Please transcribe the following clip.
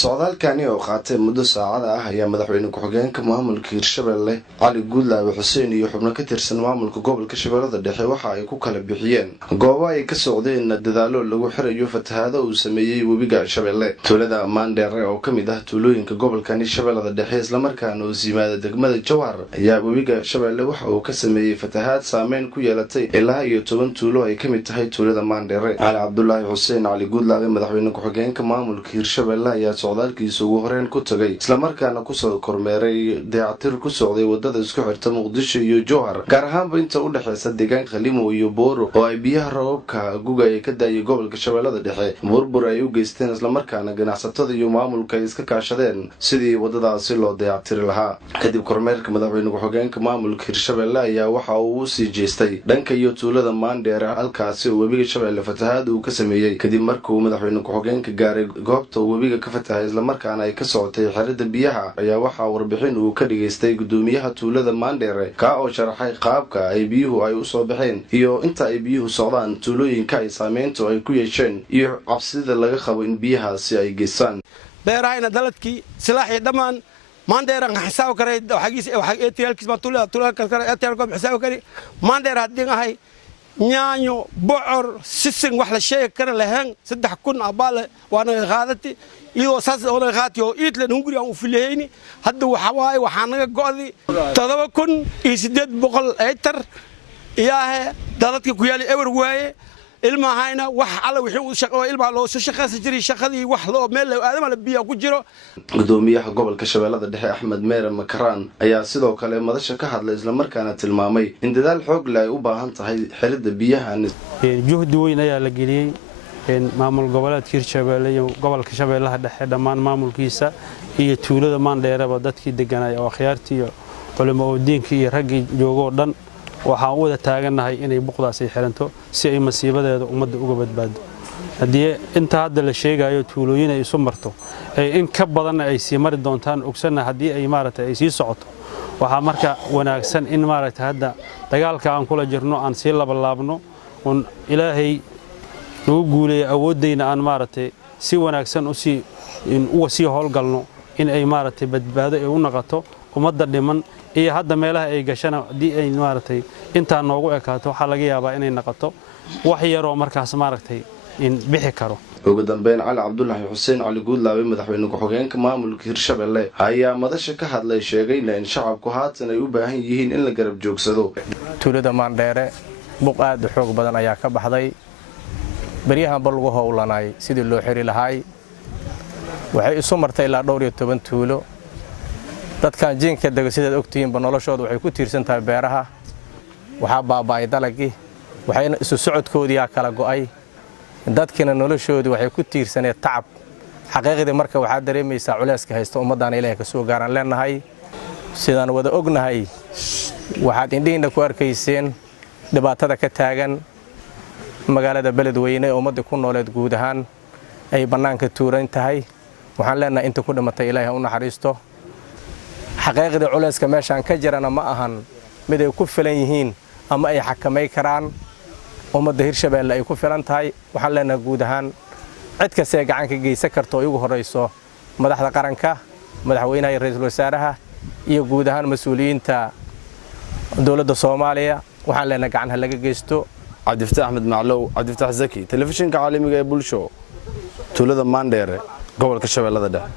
socdaalkani oo qaatay muddo saacada ah ayaa madaxweyne ku-xigeenka maamulka Hirshabelle Cali Guudlaawe Xuseen iyo xubno ka tirsan maamulka gobolka Shabeellada Dhexe waxa ay ku kala bixiyeen goobo ay ka socdeen dadaalo lagu xirayo fatahaado uu sameeyay webiga Shabeelle. Tuulada Mandheere oo kamid ah tuulooyinka gobolkani Shabeellada Dhexe isla markaana uu yimaado degmada Jowhar ayaa webiga Shabeelle waxa uu ka sameeyay fatahaad saameyn ku yeelatay ilaa iyo 10 tuulo ay kamid tahay tuulada Mandheere. Cali Cabdullaahi Xuseen Cali Guudlaawe madaxweyne ku-xigeenka maamulka Hirshabelle ayaa socdaalkiisa ugu horeen ku tagay isla markaana ku soo kormeeray dayactir ku socday wadada isku xirta Muqdisho iyo Jowhar gaar ahaan inta u dhaxaysa deegaanka Limo iyo Booro oo ay biyaha roobka guga ay ka daayay gobolka Shabeellada Dhexe burbur ay u geysteen isla markaana ganacsatada iyo maamulka iska kaashadeen sidii wadadaasi loo dayactiri lahaa. Kadib kormeerka madaxweyne ku-xigeenka maamulka Hirshabelle ayaa waxa uu u sii jeestay dhanka iyo tuulada Mandheere halkaasi oo webiga Shabeelle fatahaad uu ka sameeyay kadib markuu madaxweyne ku-xigeenka gaaray goobta webiga ka fatahay isla markaana ay ka socotay xirida biyaha ayaa waxa warbixin uu ka dhigaystay gudoomiyaha tuulada Mandheere ka oo sharaxay qaabka ay biyuhu ay u soo baxeen iyo inta ay biyuhu socdaan tuulooyinka ay saameyntu ay ku yeesheen iyo cabsida laga qabo in biyahaasi ay geystaan. beerahayna daladkii silaaxii dhammaan Mandheere xisaab karay waxa ATL-kiis ma tuulada kale ATL-ko xisaab kari Mandheere hadii ahay nyaanyo bocor sisin wax la sheeg kara lahayn 3,000 abaal waana qaadati iyo saas oo la qaatiyo iidlan hunguri aan u filayni hadda waxa waay waxa naga go'di 7,800 hektar ilaahay daladka ku yaali ewer waaye ilmahayna wax alla wixii uu shaqo ilmaha loo soo shaqaysan jiray shaqadii wax loo meel aadama la biyo ku jiro. Gudoomiyaha gobolka Shabeellada Dhexe Axmed Meere Makaraan ayaa sidoo kale madasha ka hadlay isla markaana tilmaamay in dadaal xoog leh ay u baahan tahay xirida biyaha juhdi weyn ayaa la geliyay maamul goboleedka Hirshabelle iyo gobolka Shabeellaha Dhexe dhammaan maamulkiisa iyo tuulada Mandheere dadkii deganay oo khiyaartii iyo culimo diinka iyo ragii joogo dhan waxaan wada taaganahay inay buqdaas ay xiranto si ay masiibadeeda ummadda uga badbaado. hadii inta hadda la sheegayo tuulooyin ay isu marto in ka badan ay sii mari doontaan ogsana hadii ay maaragtay ay sii socoto waxa marka wanaagsan in maaragtay hadda dagaalka aan kula jirno aan sii laabno oo ilaahay noo guuleeyo awoodayna aan maaragtay si wanaagsan u sii howlgalno in ay maaragtay badbaado ay u noqoto ummadda dhiman iyo hadda meelaha ay gashana hadii ay maaragtay inta noogu ekaato waxa laga yaabaa inay noqoto wax yar oo markaas maaragtay in bixi karo. ugu dambeyn Cali Cabdullaahi Xuseen Cali Guudlaawe madaxweyne ku-xigeenka maamulka Hirshabelle ayaa madasha ka hadlay sheegayna in shacabku haatan ay u baahan yihiin in la garab joogsado. tuulada Mandheere buq aad u xoog badan ayaa ka baxday bariyahan bal lagu howlanay sidii loo xiri lahaay waxay isu martay ilaa 12 tuulo dadkan jiinka degsidaad ogtihiin noloshooda waxay ku tiirsan tahay beeraha waxa baabay dalagii waxayna isu socodkoodii kala go'ay dadkina noloshoodu waxay ku tiirsanee tacab xaqiiqdii marka waxa dareemaysaa culeyska haysto ummadaan Ilaahay ka soo gaaran leenahay sidaan wada ognahay waxaad indhiina ku arkayseen dhibaatada ka taagan magaalada Beledweyne oo ummadda ku nooleed guud ahaan ay banaanka tuuran tahay waxaan leenahay inta ku dhimatay Ilaahay u naxariisto xaqiiqdii culeyska meeshan ka jirana ma ahan mid ay ku filan yihiin ama ay xakamay karaan ummadda Hirshabelle ay ku filan tahay waxaan leenahay guud ahaan cid kasta gacan ka geysan karto ugu horeyso madaxda qaranka madaxweynaha iyo ra'iisul wasaaraha iyo guud ahaan mas'uuliyiinta dawladda Soomaaliya waxaan leenahay gacan laga geysto. Cabdifataax Ahmed Maclow Cabdifataax Zaki telefishinka caalamiga ee bulsho tuulada Mandheere gobolka Shabeellada Dhexe.